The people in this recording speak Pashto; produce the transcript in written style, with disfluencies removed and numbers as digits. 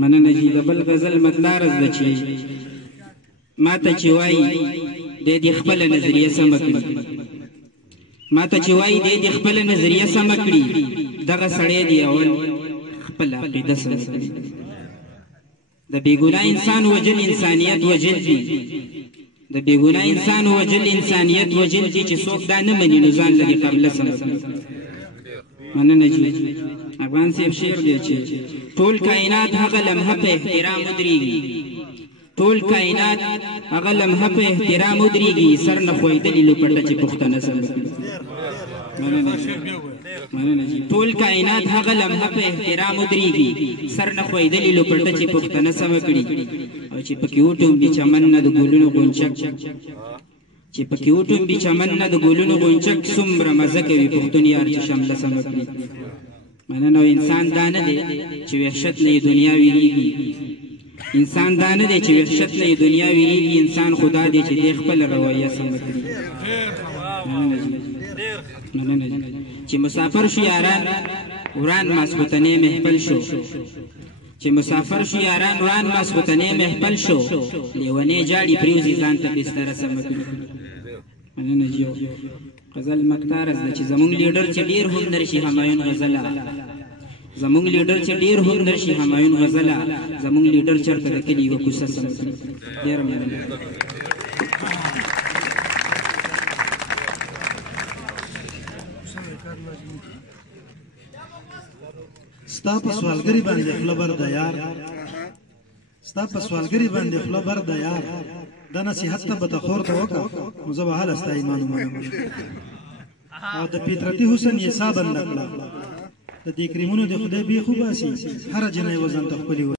مننه چې د بل غزل مقدار زده چې ماته چې وایي د خپل نظریه سم کړي ماته چې وایي د خپل نظریه سم کړي دغه سړی دی اول خپل عقیده سم کړي د بیګناه انسان وجل انسانیت وجل دي د بیګناه انسان وجل انسانیت وجل دي چې څوک دا نه مني نو ځان لري قبل سم مننه جی افغان صاحب شعر دی چې ټول کائنات هغه لمحه په احترام ودرېږي ټول کائنات هغه لمحه په احترام ودرېږي سر نه خویدلې لوپټه چې پښتنه سم مننه جی ټول کائنات هغه لمحه په احترام ودرېږي سر نه خویدلې لوپټه چې پښتنه سم کړي او چې پکې وټوم بي چمن نه د ګلونو غونچک چې پکې وټوم بي چمن نه د ګلونو غونچک څومره مزه کوي پښتون یار چې شمله سم کړي مننه انسان دا نه دی چې وحشت نه دنیا ویریږي انسان دا نه دی چې وحشت نه دنیا ویریږي انسان خدا دی چې د خپل رویه سم کړي مننه چې مسافر شو یاران وران ماسختنې محفل شو چې مسافر شو یاران وران ماسختنې محفل شو لیونې جاړي پریوزي ځان ته بستر سم کړي مننه جیو غزل مقدار زده چې زمونږ لیډر چې ډیر هنر شي همایون غزله زمونږ لیډر چې ډیر هنر شي همایون غزله زمونږ لیډر چرته د کلي یوه کوڅه سم کړي ډېره مننه ستا په سوالګري باندې خوله بر د یار ستا په سوالګري باندې خوله بر د یار دا نصیحت ته به ته خور ته وکړه نو زه به هله ستا ایمان ومنم او د فطرتي حسن یې سا بنده کړه د دې کریمونو د خدای بیخ وباسي هره جنۍ وزن ته ښکلي